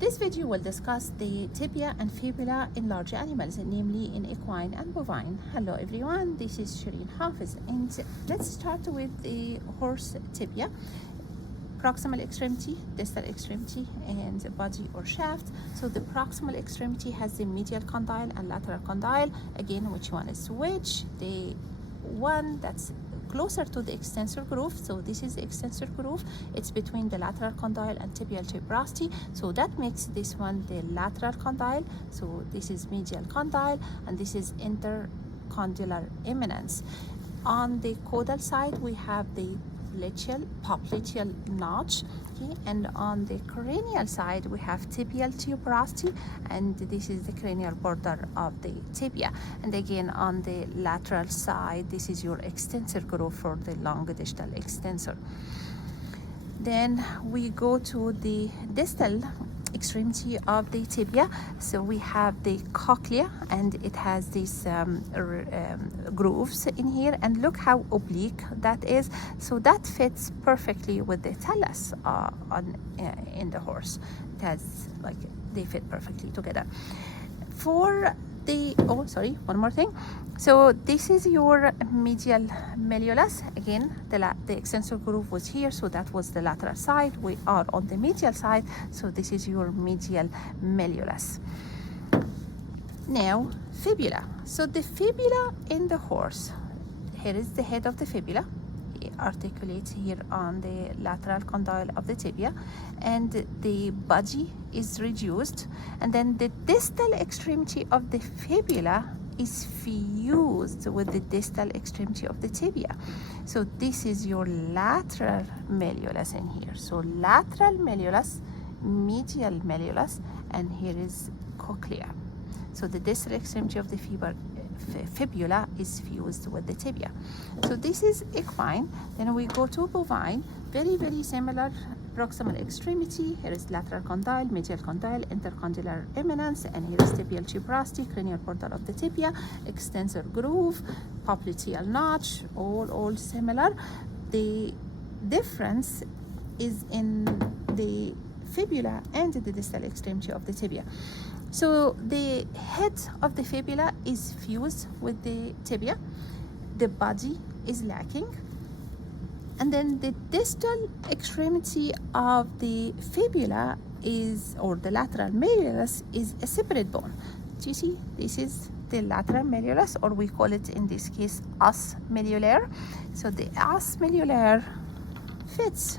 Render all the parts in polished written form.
This video will discuss the tibia and fibula in large animals, namely in equine and bovine. Hello everyone, this is Shireen Hafiz, and let's start with the horse tibia. Proximal extremity, distal extremity, and body or shaft. So the proximal extremity has the medial condyle and lateral condyle. Again, which one is which? The one that's closer to the extensor groove, so this is the extensor groove. It's between the lateral condyle and tibial tuberosity, so that makes this one the lateral condyle. So this is medial condyle, and this is intercondylar eminence. On the caudal side, we have the popliteal notch, okay? And on the cranial side, we have tibial tuberosity, and this is the cranial border of the tibia. And again, on the lateral side, this is your extensor groove for the long distal extensor. Then we go to the distal extremity of the tibia. So we have the cochlea, and it has these grooves in here, and look how oblique that is. So that fits perfectly with the talus in the horse. It has, like, they fit perfectly together. For the, oh sorry, one more thing. So this is your medial malleolus. Again, the extensor groove was here, so that was the lateral side. We are on the medial side, so this is your medial malleolus. Now, fibula. So the fibula in the horse, here is the head of the fibula. It articulates here on the lateral condyle of the tibia, and the body is reduced, and then the distal extremity of the fibula is fused with the distal extremity of the tibia. So this is your lateral malleolus in here. So lateral malleolus, medial malleolus, and here is cochlea. So the distal extremity of the fibula is fused with the tibia. So this is equine. Then we go to bovine. Very, very similar. Proximal extremity, here is lateral condyle, medial condyle, intercondylar eminence, and here is tibial tuberosity, cranial border of the tibia, extensor groove, popliteal notch, all similar. The difference is in the fibula and the distal extremity of the tibia. So the head of the fibula is fused with the tibia, the body is lacking, and then the distal extremity of the fibula is, or the lateral malleolus, is a separate bone. Do you see? This is the lateral malleolus, or we call it in this case os malleolaire. So the os malleolaire fits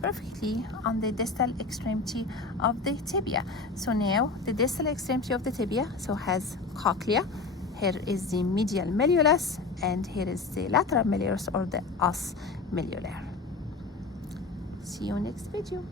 perfectly on the distal extremity of the tibia. So now the distal extremity of the tibia has cochlea. Here is the medial malleolus, and here is the lateral malleolus, or the os malleolaire. See you next video.